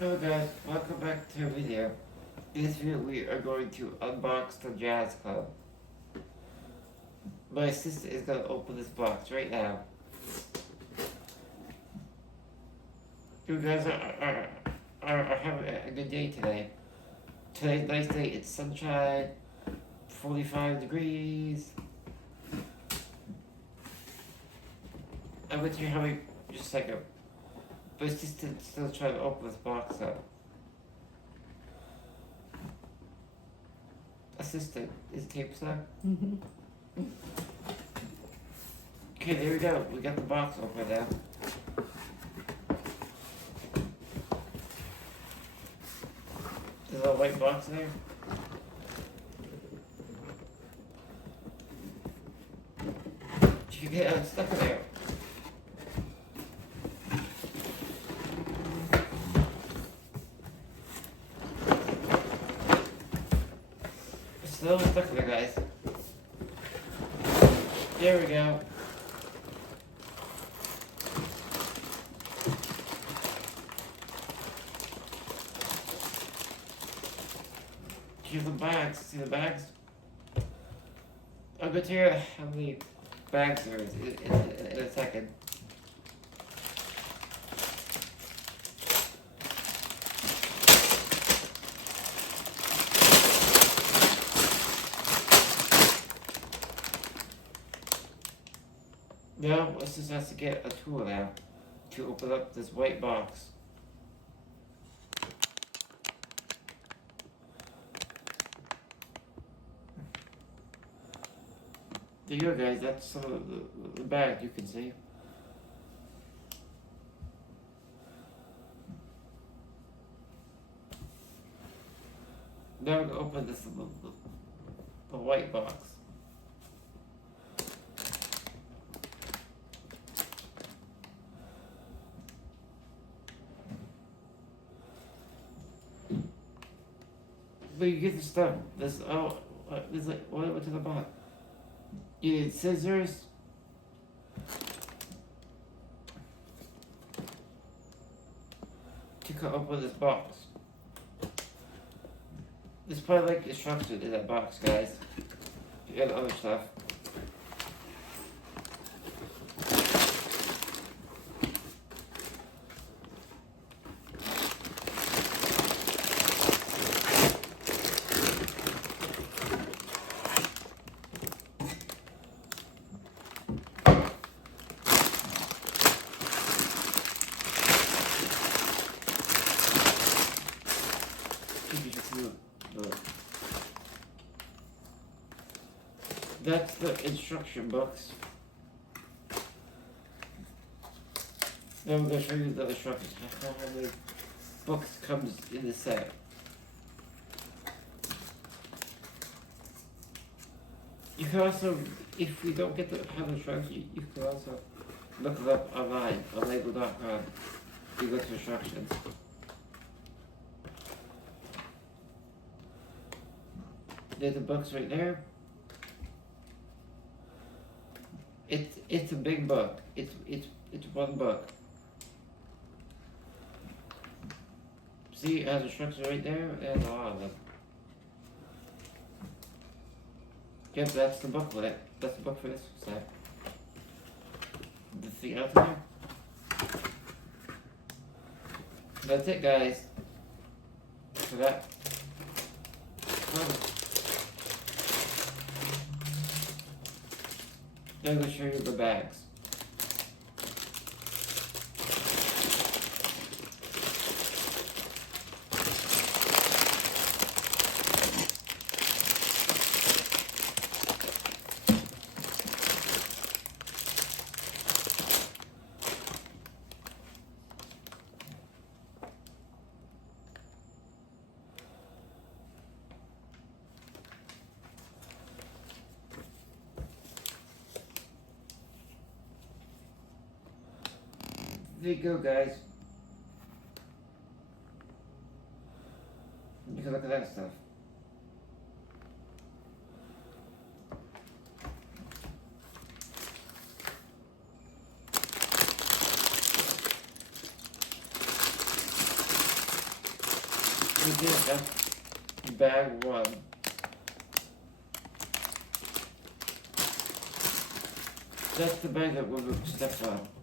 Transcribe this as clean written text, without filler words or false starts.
Hello guys, welcome back to a video. In this video we are going to unbox the Jazz Club. My sister is going to open this box right now. You guys are having a good day today. Today's a nice day, it's sunshine, 45 degrees. I'm going to have just a second. But it's just still trying to open this box up. Assistant, is tape stuck? Okay, there we go. We got the box open now. There's a white box there. Did you get stuck in there? Still stuck in there, guys. There we go. Here's the bags. See the bags? I'll go to you how many bags there is in a second. Now, let's just have to get a tool now to open up this white box. There you go, guys. That's some of the bag you can see. Now we're going to open this the white box. But you get the stuff. There's like what went to the bottom. You need scissors. To cut open this box. There's probably like instructions in that box, guys. You got other stuff. That's the instruction books. Now I'm going to show you the instructions. How many books comes in the set. You can also, if we don't get the instructions, you can also look it up online on label.com. You go to instructions. There's the books right there. It's a big book. It's one book. See, it has instructions right there and a lot of them. Yep, that's the booklet. That's the book for this set. The thing out there. That's it, guys. For that. Now I'm going to show you the bags. There you go, guys. You can look at that stuff. That's bag one. That's the bag that will look stuff up.